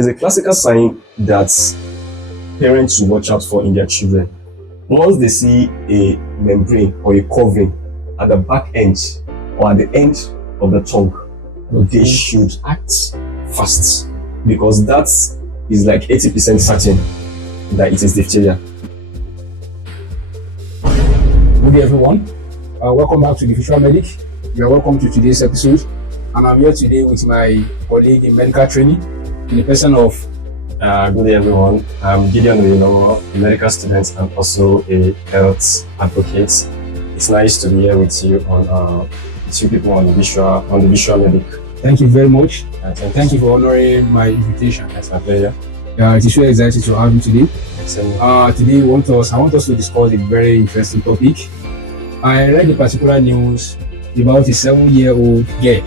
There's a classical sign that parents should watch out for in their children. Once they see a membrane or a covering at the back end or at the end of the tongue, they should act fast, because that is like 80% certain that it is diphtheria. Good day, everyone. Welcome back to the Visual Medic. You are welcome to today's episode, and I'm here today with my colleague in medical training, in the person of. Good day, everyone. I'm Gideon Oyinlowo, a medical student and also a health advocate. It's nice to be here with you on two people on the Visual Medic. Thank you very much. Thank you for honoring my invitation. That's my pleasure. It is very exciting to have you today. Today, I want us to discuss a very interesting topic. I read a particular news about a 7-year-old girl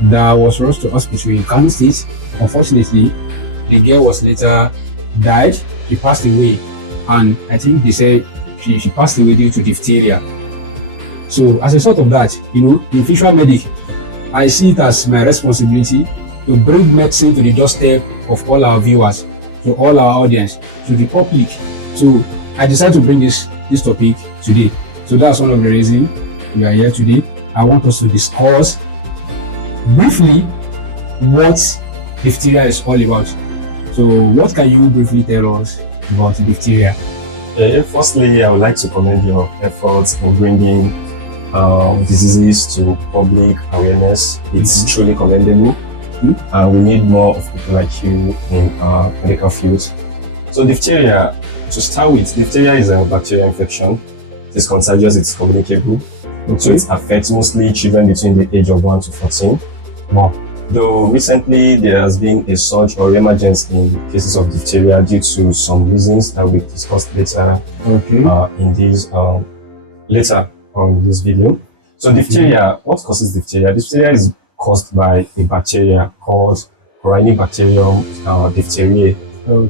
that was rushed to hospital in Kano State. Unfortunately, the girl was later died. She passed away, and I think they said she passed away due to diphtheria. So as a result of that, in Visual Medic, I see it as my responsibility to bring medicine to the doorstep of all our viewers, to all our audience, to the public. So I decided to bring this topic today. So that's one of the reasons we are here today. I want us to discuss briefly what diphtheria is all about. So what can you briefly tell us about diphtheria? Firstly, I would like to commend your efforts in bringing diseases to public awareness. It's truly commendable. We need more of people like you in medical fields. So diphtheria, to start with, diphtheria is a bacterial infection. It is contagious, it's communicable. So it affects mostly children between the age of 1 to 14. Wow. Though recently there has been a surge or reemergence in cases of diphtheria due to some reasons that we discussed later later on this video. So diphtheria, what causes diphtheria? Diphtheria is caused by a bacteria called Reemergence diphtheriae,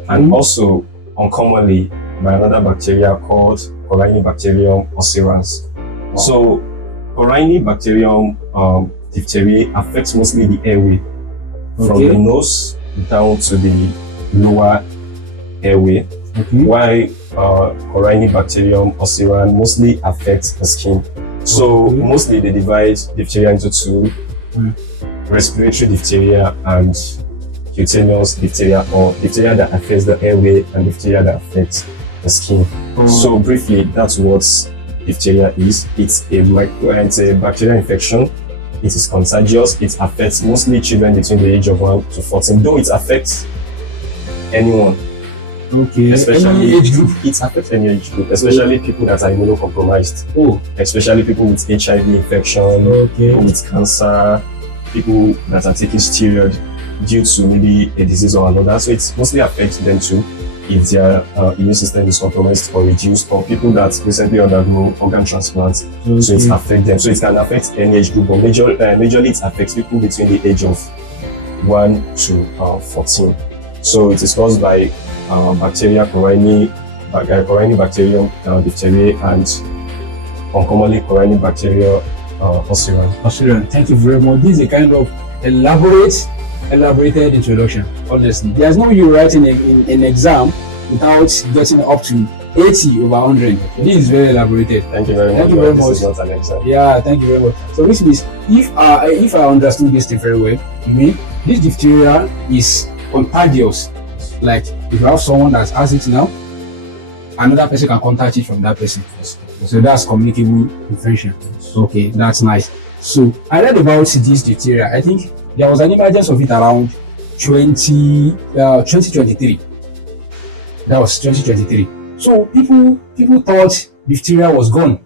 and also uncommonly by another bacteria called Reemergence ossirans. Wow. So Reemergence diphtheria affects mostly the airway, from the nose down to the lower airway, while Reemergence ossirans mostly affects the skin. So mostly they divide diphtheria into two: respiratory diphtheria and cutaneous diphtheria, or diphtheria that affects the airway and diphtheria that affects the skin. So briefly, that's what diphtheria is. It's a bacterial infection. It is contagious. It affects mostly children between the age of 1 to 14, though it affects anyone. Especially any age group. It affects any age group, especially people that are immunocompromised. Especially people with HIV infection, people with cancer, people that are taking steroid due to maybe a disease or another. So it mostly affects them too if their immune system is compromised or reduced, or people that recently undergo organ transplants. So it affects them. So it can affect any age group, but majorly it affects people between the age of 1 to 14. So it is caused by bacteria Reemergence diphtheriae and uncommonly Reemergence ossirans. Thank you very much. This is a kind of elaborated introduction. Honestly, there's no you writing in an exam without getting up to 80 over 100. This is very elaborated. Thank you very much. This is not an exam. Yeah, thank you very much. So which means, if I understood this thing very well, you mean this diphtheria is contagious. Like if you have someone that has it now, another person can contact it from that person. So that's communicable infection. Okay, that's nice. So I read about this diphtheria. I think there was an emergence of it around 2023. That was 2023. So people thought diphtheria was gone.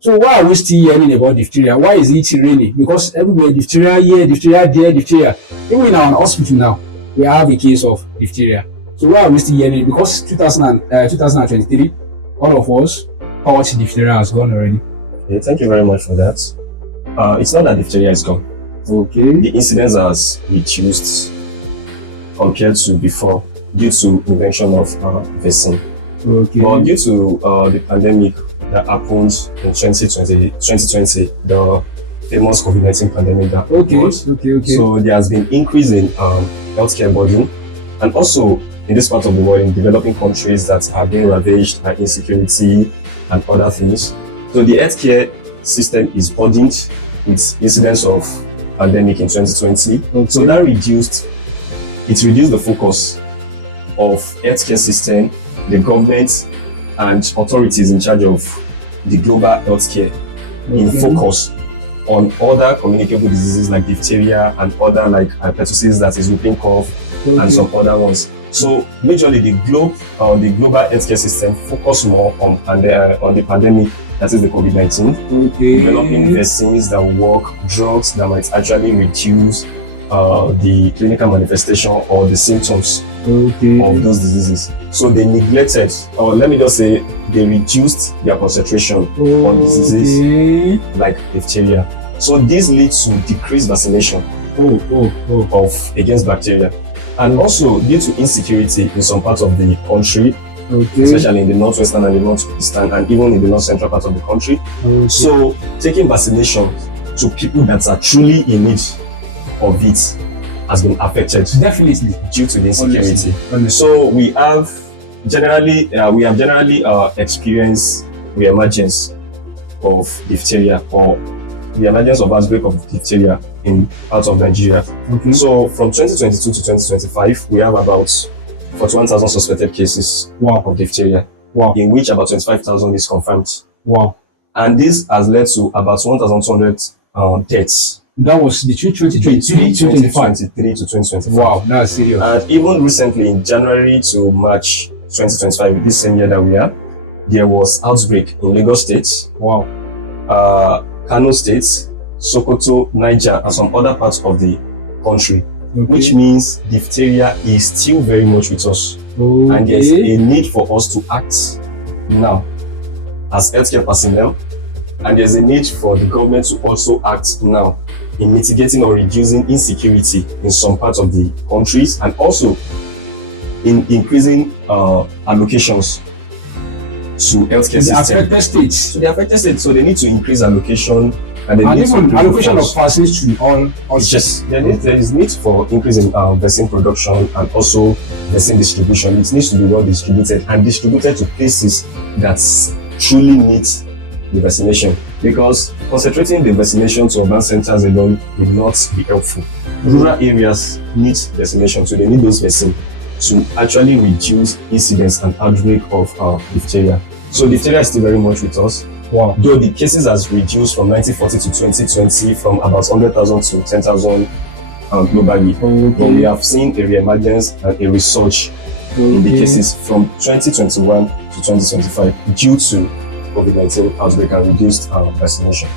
So why are we still hearing about diphtheria? Why is it raining? Because everywhere diphtheria here, diphtheria there, diphtheria. Even in our hospital now, we have a case of diphtheria. So why are we still hearing it? Because 2023, all of us thought diphtheria has gone already. Okay, thank you very much for that. It's not that diphtheria is gone. The incidence has reduced compared to before due to invention of vaccine. But due to the pandemic that happened in 2020, the famous COVID-19 pandemic that Okay. So there has been increase in healthcare burden. And also, in this part of the world, in developing countries that have been ravaged by insecurity and other things. So the healthcare system is burdened with incidents of pandemic in 2020. So that reduced the focus of healthcare system, the government and authorities in charge of the global healthcare in focus on other communicable diseases like diphtheria and other like hepatitis, that is whooping cough, and some other ones. So majorly the global healthcare system focus more on the pandemic, that is the COVID-19, developing vaccines that work, drugs that might actually reduce the clinical manifestation or the symptoms of those diseases. So they neglected, or let me just say, they reduced their concentration on diseases like diphtheria. So this leads to decreased vaccination of against bacteria, and also due to insecurity in some parts of the country, especially in the northwestern and the northeastern, and even in the north central part of the country. So taking vaccination to people that are truly in need of it has been affected, definitely, due to the insecurity. So we have generally experienced reemergence of diphtheria, or the emergence of outbreak of diphtheria in parts of Nigeria. So from 2022 to 2025, we have about 41,000 suspected cases of diphtheria, in which about 25,000 is confirmed. And this has led to about 1,200 deaths. That was between 2023 to 2025. Wow, that's serious. And even recently, in January to March 2025, this same year that we are, there was outbreak in Lagos State, Kano State, Sokoto, Niger, and some other parts of the country. Which means diphtheria is still very much with us. And there's a need for us to act now as healthcare personnel. And there's a need for the government to also act now in mitigating or reducing insecurity in some parts of the countries, and also in increasing allocations to healthcare systems. To the affected states. So they need to increase allocation, and they need even allocation of vaccines to all. Yes, there is need for increase in vaccine production and also vaccine distribution. It needs to be well distributed and distributed to places that truly need the vaccination, because concentrating the vaccination to urban centers alone will not be helpful. Rural areas need vaccination, so they need those vaccines to actually reduce incidence and outbreak of diphtheria. So diphtheria is still very much with us. Though the cases has reduced from 1940 to 2020 from about 100,000 to 10,000 globally. But we have seen a reemergence and a resurge in the cases from 2021 to 2025 due to COVID-19 outbreak and reduced vaccination.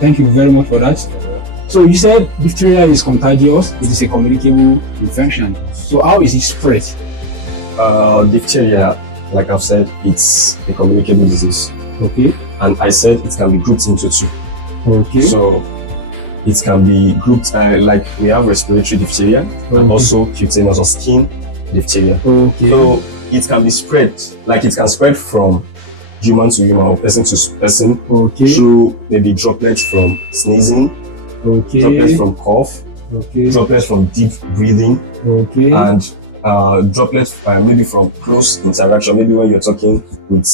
Thank you very much for that. So you said diphtheria is contagious, it is a communicable infection. So how is it spread? Diphtheria, like I've said, it's a communicable disease. And I said it can be grouped into two. So it can be grouped like we have respiratory diphtheria and also cutaneous or skin diphtheria. So it can be spread, like it can spread from human to human or person to person through maybe droplets from sneezing, droplets from cough, droplets from deep breathing, and droplets maybe from close interaction, maybe when you're talking with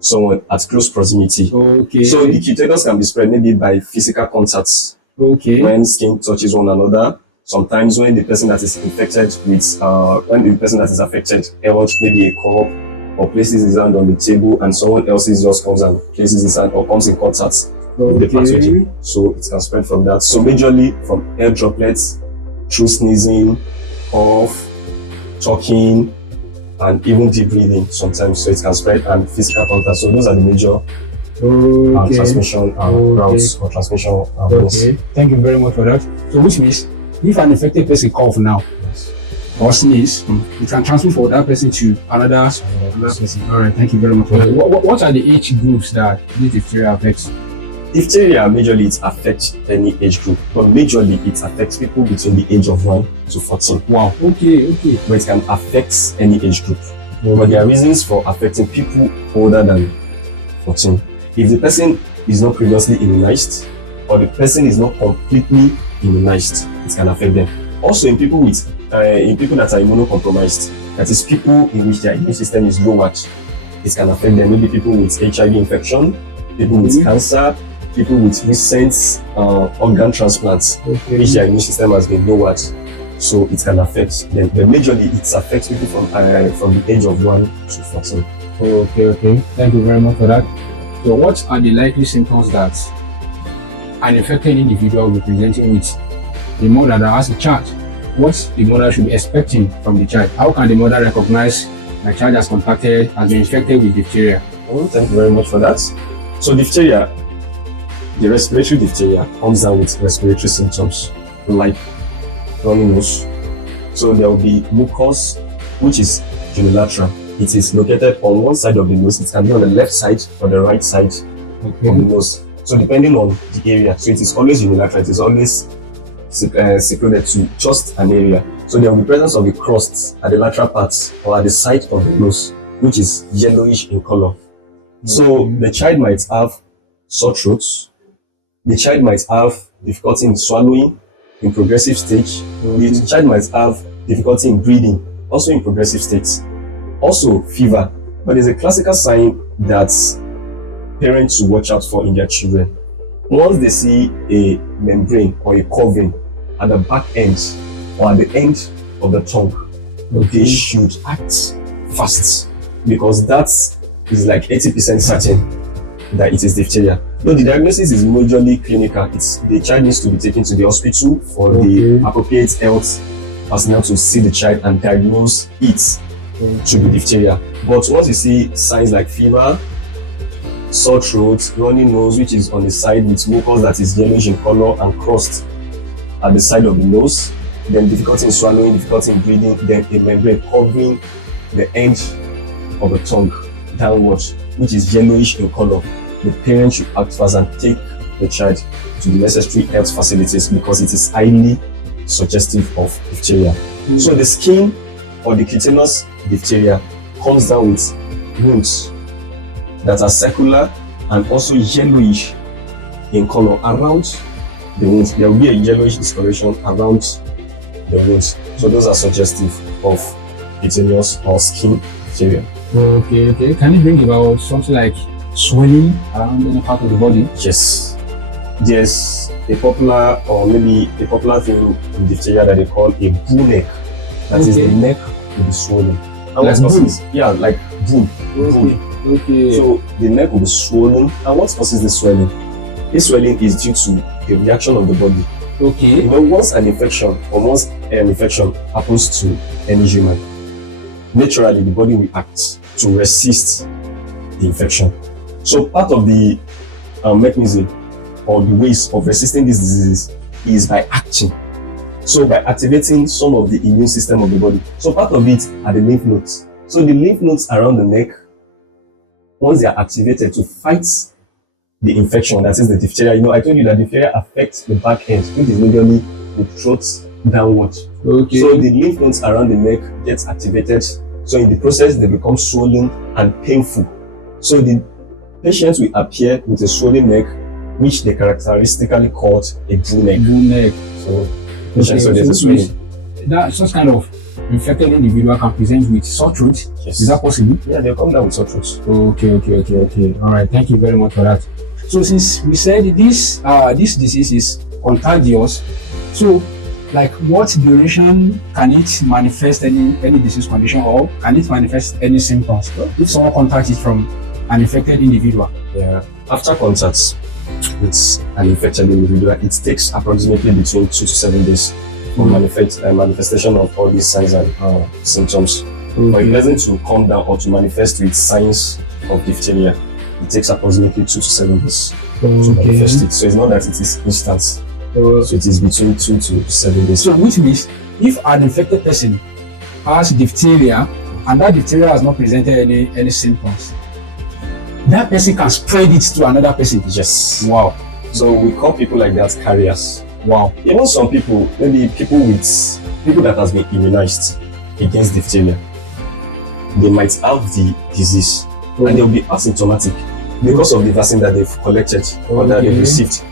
someone at close proximity. So the cutaneous can be spread maybe by physical contacts, when skin touches one another. Sometimes when the person that is infected with, when the person that is affected held maybe a cup or places his hand on the table, and someone else just comes and places his hand or comes in contact with the pathogen, so it can spread from that. So majorly from air droplets, through sneezing, cough, talking, and even deep breathing sometimes, so it can spread, and physical contact. So those are the major transmission routes or transmission routes. Thank you very much for that. So which means if an infected person cough now or sneeze, it can transfer from that person to another person. All right, thank you very much for that. What are the age groups that this diphtheria affects? Diphtheria, majorly it affects any age group, but majorly it affects people between the age of 1 to 14. Wow. But it can affect any age group. But there are reasons for affecting people older than 14. If the person is not previously immunized, or the person is not completely immunized, it can affect them. Also, in people that are immunocompromised, that is people in which their immune system is lowered, it can affect them. Maybe people with HIV infection, people with cancer, people with recent organ transplants, which their immune system has been lowered. So it can affect them. But majorly, it affects people from the age of 1 to 14. Okay. Thank you very much for that. So what are the likely symptoms that an infected individual will be presenting with? The mother that has a child, what the mother should be expecting from the child? How can the mother recognize my child has been infected with diphtheria? Oh, thank you very much for that. So diphtheria, the respiratory diphtheria comes down with respiratory symptoms like runny nose. So there will be mucus, which is unilateral. It is located on one side of the nose. It can be on the left side or the right side of the nose. So depending on the area, so it is always unilateral. It is always secluded to just an area. So there will be presence of a crust at the lateral parts or at the side of the nose, which is yellowish in color. So the child might have sore throats. The child might have difficulty in swallowing in progressive stage. The child might have difficulty in breathing, also in progressive states. Also fever. But there's a classical sign that parents should watch out for in their children. Once they see a membrane or a covering at the back end or at the end of the tongue, they should act fast, because that is like 80% certain that it is diphtheria. Though the diagnosis is majorly clinical, the child needs to be taken to the hospital for the appropriate health personnel to see the child and diagnose it to be diphtheria. But once you see signs like fever, sore throat, runny nose, which is on the side with mucus that is yellowish in color and crust at the side of the nose, then difficulty in swallowing, difficulty in breathing, then a membrane covering the end of the tongue downwards, which is yellowish in color, the parent should act fast and take the child to the necessary health facilities, because it is highly suggestive of diphtheria. So the skin or the cutaneous diphtheria comes down with wounds that are circular and also yellowish in color around the wounds. There will be a yellowish discoloration around the wounds. So those are suggestive of cutaneous or skin diphtheria. Okay. Can you bring about something like swelling around any part of the body? Yes. There's a popular thing in diphtheria that they call a bull neck. That is the neck will be swollen. And like bull? Yeah, like bull. Okay. So the neck will be swollen. And what causes this swelling? This swelling is due to the reaction of the body. Okay. Once an infection happens to any human, naturally the body will act to resist the infection. So part of the mechanism or the ways of resisting these diseases is by acting. So by activating some of the immune system of the body. So part of it are the lymph nodes. So the lymph nodes around the neck, once they are activated to fight the infection, that is the diphtheria. I told you that diphtheria affects the back end, which is majorly the throat downward. Okay. So the lymph nodes around the neck gets activated. So in the process, they become swollen and painful. So the patient will appear with a swollen neck, which they characteristically called a bull neck. So there's a swelling. That such kind of infected individual can present with sore throat. Yes. Is that possible? Yeah, they'll come down with sore throat. Okay. All right. Thank you very much for that. So since we said this disease is contagious, so like what duration can it manifest any disease condition, or can it manifest any symptoms if someone contacts it from an infected individual? Yeah. After contact with an infected individual, it takes approximately between 2 to 7 days for manifestation of all these signs and symptoms. For a person to come down or to manifest with signs of diphtheria, it takes approximately 2 to 7 days to manifest it. So it's not that it is instant. So it is between 2 to 7 days. So which means if an infected person has diphtheria and that diphtheria has not presented any symptoms, that person can spread it to another person. Yes. Wow. So we call people like that carriers. Wow. Even some people, maybe people that has been immunized against diphtheria, they might have the disease and they'll be asymptomatic because of the vaccine that they've collected or that they've received.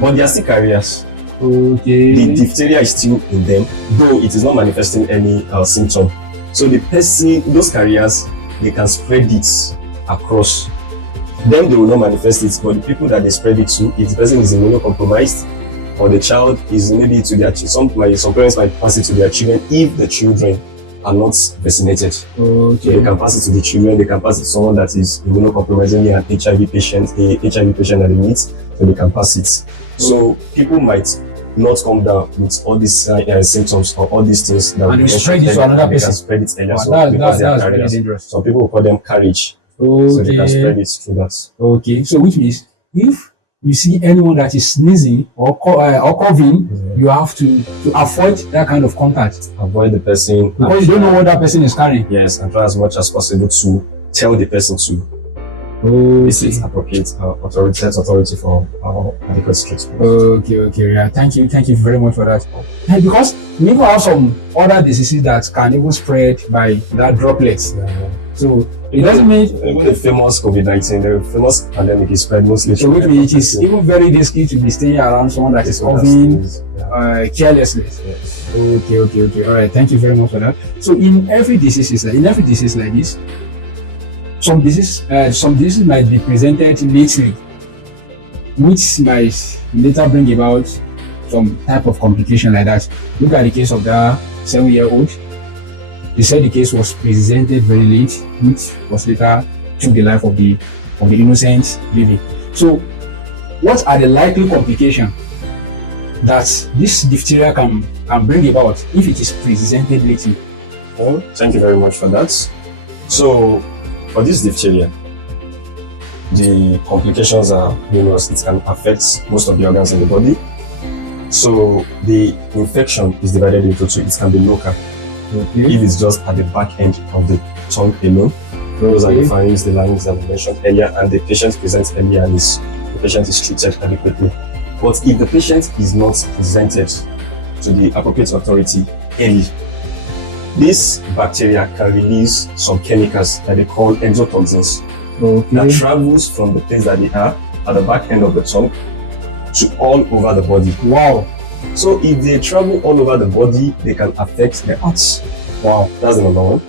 But they are still carriers. Okay. The diphtheria is still in them, though it is not manifesting any symptom. So the person, those carriers, they can spread it across. Them, they will not manifest it, but the people that they spread it to, if the person is immunocompromised, or the child is maybe to their some parents might pass it to their children if the children are not vaccinated. Okay. So they can pass it to the children, they can pass it to someone that is immunocompromised, maybe an HIV patient, a HIV patient that they meet, so they can pass it. So people might not come down with all these symptoms or all these things that and you spread it to another person. Can spread it earlier. Wow, So because they are that's very carriers. dangerous. Some people will call them carriage. Okay. So they can spread it through that. Okay. So which means if you see anyone that is sneezing or coughing, you have to avoid that kind of contact. Avoid the person. Because you don't know what that person is carrying. Yes, and try as much as possible to tell the person to visit appropriate authority for adequate treatment. Okay. Yeah. Thank you very much for that. And because we even have some other diseases that can even spread by that droplets. So it doesn't mean even the famous COVID-19, the famous pandemic is spread mostly. So which means it is even very risky to be staying around someone that is coughing carelessly. Yes. Okay. All right. Thank you very much for that. So in every disease like this, some diseases might be presented lately, which might later bring about some type of complication like that. Look at the case of that 7-year-old. They said the case was presented very late, which was later took the life of the innocent baby. So, what are the likely complications that this diphtheria can bring about if it is presented lately? Well, thank you very much for that. So, for this diphtheria, the complications are numerous. It can affect most of the organs in the body. So, the infection is divided into two. It can be local. Okay. If it's just at the back end of the tongue alone, those are the pharynx, the larynx that we mentioned earlier, and the patient presents earlier and the patient is treated adequately. But if the patient is not presented to the appropriate authority early, this bacteria can release some chemicals that they call endotoxins that travels from the place that they are at the back end of the tongue to all over the body. Wow. So if they travel all over the body, they can affect the heart. Wow, that's the number one.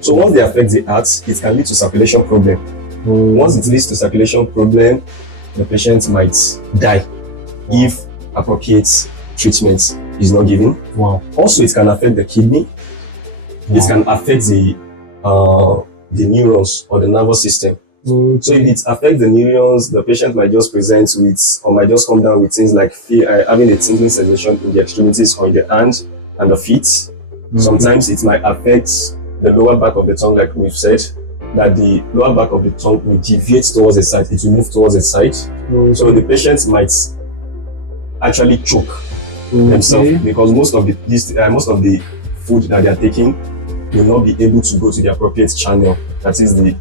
So once they affect the heart, it can lead to circulation problem. Once it leads to circulation problem, the patient might die if appropriate treatment is not given. Wow. Also, it can affect the kidney. It can affect the neurons or the nervous system. So if it affects the neurons, the patient might just present with, or might just come down with things like having a tingling sensation in the extremities or in the hand and the feet. Sometimes it might affect the lower back of the tongue, like we've said, that the lower back of the tongue will deviate towards the side, it will move towards the side. So the patient might actually choke themselves because most of the food that they are taking will not be able to go to the appropriate channel, that is the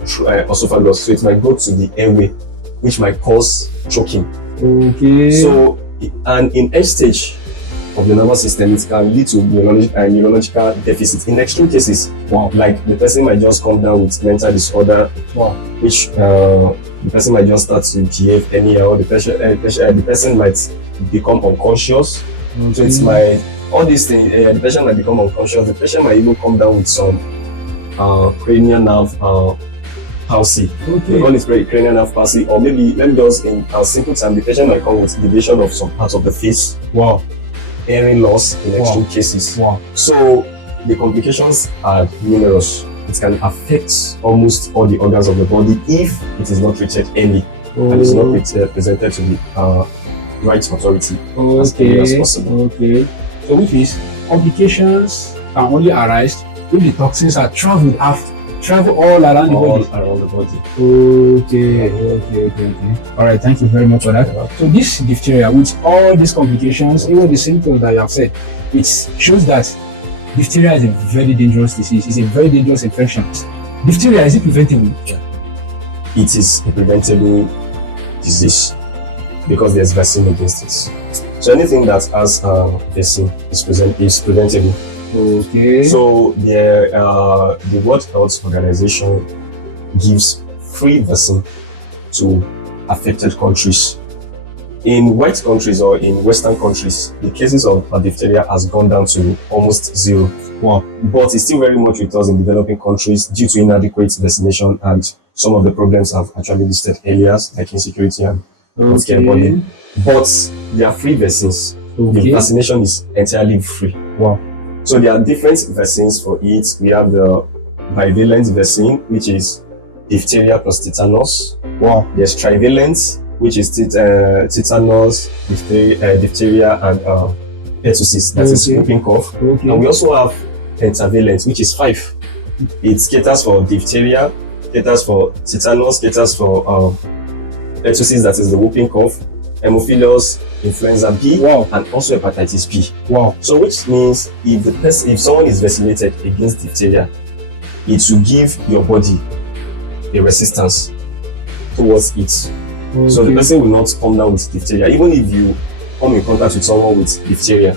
esophagus. So it might go to the airway, which might cause choking. So, and in each stage of the nervous system, it can lead to neurological deficit. In extreme cases, like the person might just come down with mental disorder, which the person might just start to behave anyhow. The person might become unconscious. So it's all these things, the patient might become unconscious. The patient might even come down with some cranial nerve palsy. We call it cranial nerve palsy, or maybe let me just in simple terms, the patient might come with deviation of some parts of the face. Hearing loss in extreme cases. So the complications are numerous. It can affect almost all the organs of the body if it is not treated early and it's not presented to the right authority as early as possible. So which means complications can only arise if the toxins are travel all around the body. Okay. All right, thank you very much for that. So this diphtheria, with all these complications, even the symptoms that you have said, it shows that diphtheria is a very dangerous disease. It's a very dangerous infection. Diphtheria, is it preventable? It is a preventable disease because there's vaccine against it. So anything that has vaccine is preventable. So the World Health Organization gives free vaccine to affected countries. in white countries or in Western countries, the cases of diphtheria has gone down to almost zero. Wow. But it's still very much with us in developing countries due to inadequate vaccination and some of the problems I've actually listed earlier, like insecurity and healthcare body. But there are free vaccines. The vaccination is entirely free. Wow. So there are different vaccines for it. We have the bivalent vaccine, which is diphtheria plus tetanus. Wow. There's trivalent, which is tetanus, diphtheria, and pertussis. That is whooping cough. And we also have pentavalent, which is 5. It caters for diphtheria, caters for tetanus, caters for pertussis, that is the whooping cough, Haemophilus, influenza B, and also hepatitis B. Wow. So which means if someone is vaccinated against diphtheria, it will give your body a resistance towards it. So the person will not come down with diphtheria. Even if you come in contact with someone with diphtheria,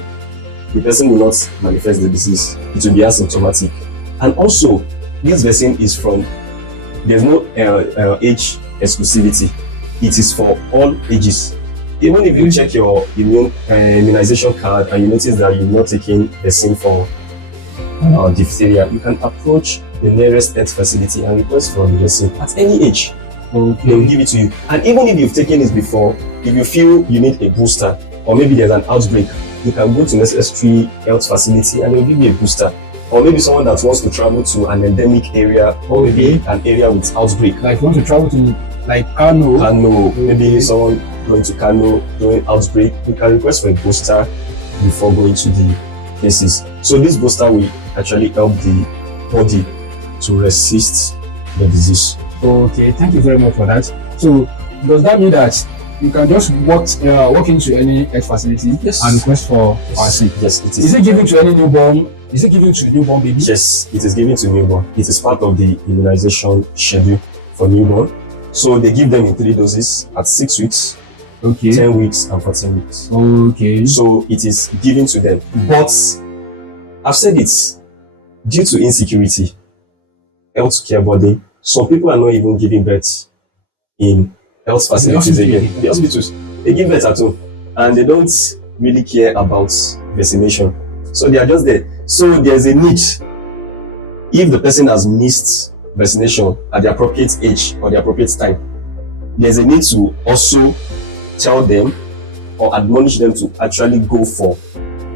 the person will not manifest the disease. It will be asymptomatic. And also, this vaccine is there's no age exclusivity. It is for all ages. Even if you check your immunization card and you notice that you're not taking vaccine for diphtheria, you can approach the nearest health facility and request for the vaccine at any age. They will give it to you. And even if you've taken this before, if you feel you need a booster or maybe there's an outbreak, you can go to necessary health facility and they'll give you a booster. Or maybe someone that wants to travel to an endemic area or maybe an area with outbreak. Like want to travel to like Kano. Maybe someone going to Kano during outbreak, you can request for a booster before going to the places. So this booster will actually help the body to resist the disease. Okay, thank you very much for that. So does that mean that you can just walk into any health facility and request for vaccine? Yes, it is. Is it given to any newborn? Is it given to newborn baby? Yes, it is given to newborn. It is part of the immunization schedule for newborn. So they give them in 3 doses at 6 weeks, 10 weeks, and 14 weeks. Okay. So it is given to them. But I've said it, due to insecurity, healthcare body, some people are not even giving birth in health facilities again. The hospitals, they give birth at home and they don't really care about vaccination. So they are just there. So there's a need, if the person has missed vaccination at the appropriate age or the appropriate time, there's a need to also tell them or admonish them to actually go for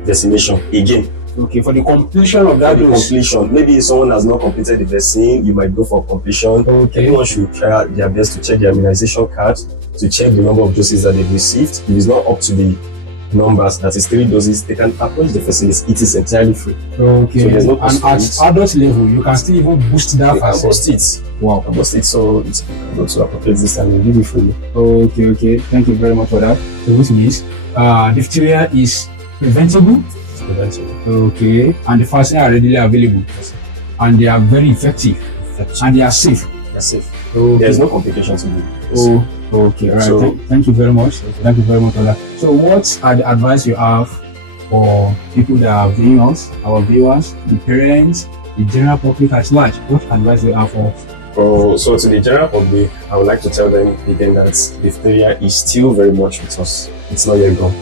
vaccination again. Okay, for the completion of that completion. Maybe someone has not completed the vaccine, you might go for completion. Everyone should try their best to check their immunization card, to check the number of doses that they've received. If it's not up to the numbers, that is 3 doses, they can approach the facilities. It is entirely free. Okay. So there's no and at adult level, you can still even boost that vaccine. Boost it. Wow. Boost it, so it's going to appropriate this and we'll give it freely. Okay. Thank you very much for that. So which means diphtheria is preventable. Okay, and the vaccine are readily available, and they are very effective, and they are safe. They're safe. There's no complications in it. Okay. All right. So, thank you very much. Thank you very much for that. So, what are the advice you have for people that are viewing us, our viewers, the parents, the general public at large? What advice do you have for? So to the general public, I would like to tell them again that diphtheria is still very much with us. It's not yet gone.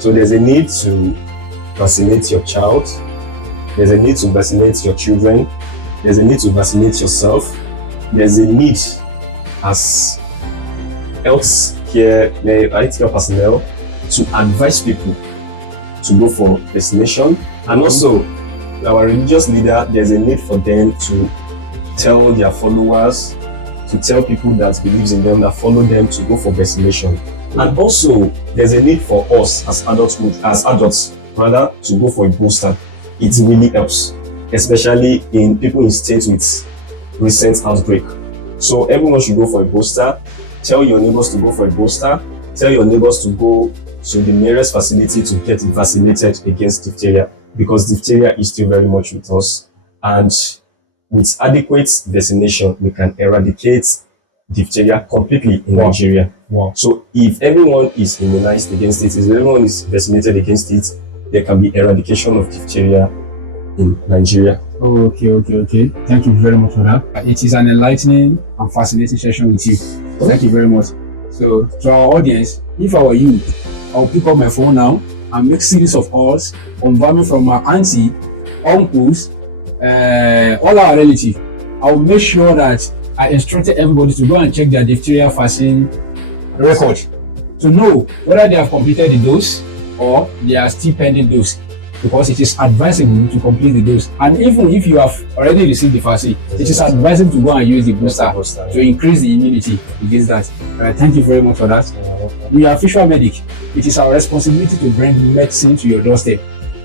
So there's a need to vaccinate your child. There's a need to vaccinate your children. There's a need to vaccinate yourself. There's a need as healthcare personnel to advise people to go for vaccination. And also, our religious leader, there's a need for them to tell their followers, to tell people that believes in them, that follow them, to go for vaccination. And also, there's a need for us as adults, to go for a booster. It really helps, especially in people in states with recent outbreak. So everyone should go for a booster. Tell your neighbors to go for a booster. Tell your neighbors to go to the nearest facility to get vaccinated against diphtheria, because diphtheria is still very much with us. And with adequate vaccination, we can eradicate diphtheria completely in Nigeria. Wow. So if everyone is immunized against it, if everyone is vaccinated against it, there can be eradication of diphtheria in Nigeria. Okay. Thank you very much for that. It is an enlightening and fascinating session with you. Thank you very much. So to our audience, if I were you, I'll pick up my phone now and make series of calls, confirming from my auntie, uncles, all our relatives. I'll make sure that I instructed everybody to go and check their diphtheria vaccine record to know whether they have completed the dose or they are still pending dose, because it is advisable to complete the dose. And even if you have already received the vaccine, it is advisable to go and use the booster to increase the immunity against that. Thank you very much for that. We are Visual Medic. It is our responsibility to bring medicine to your doorstep.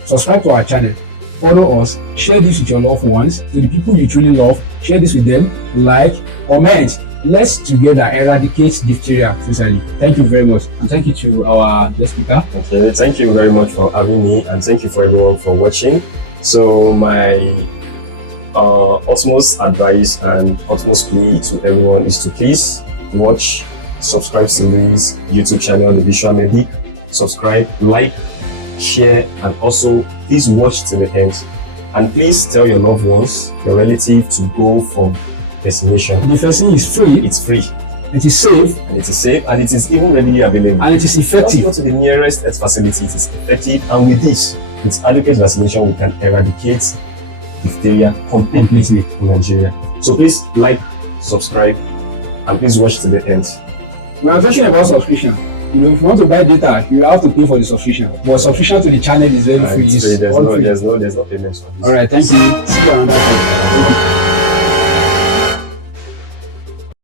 Subscribe to our channel, follow us, share this with your loved ones, to the people you truly love. Share this with them, like, comment. Let's together eradicate diphtheria totally. Thank you very much, and thank you to our guest speaker. Okay, thank you very much for having me, and thank you for everyone for watching. So my utmost advice and utmost plea to everyone is to please watch, subscribe to this YouTube channel, The Visual Medic. Subscribe, like, share, and also please watch till the end. And please tell your loved ones, your relative, to go for vaccination. The vaccine is free. It's free. It is safe. And it is safe, and it is even readily available. And it is effective. Just go to the nearest health facility. It is effective, and with this, with adequate vaccination, we can eradicate diphtheria completely in Nigeria. So please like, subscribe, and please watch to the end. We are talking about subscription. You know, if you want to buy data, you have to pay for the subscription. But subscription to the channel is very free. There's no payment for this. All right, thank you. See you another time.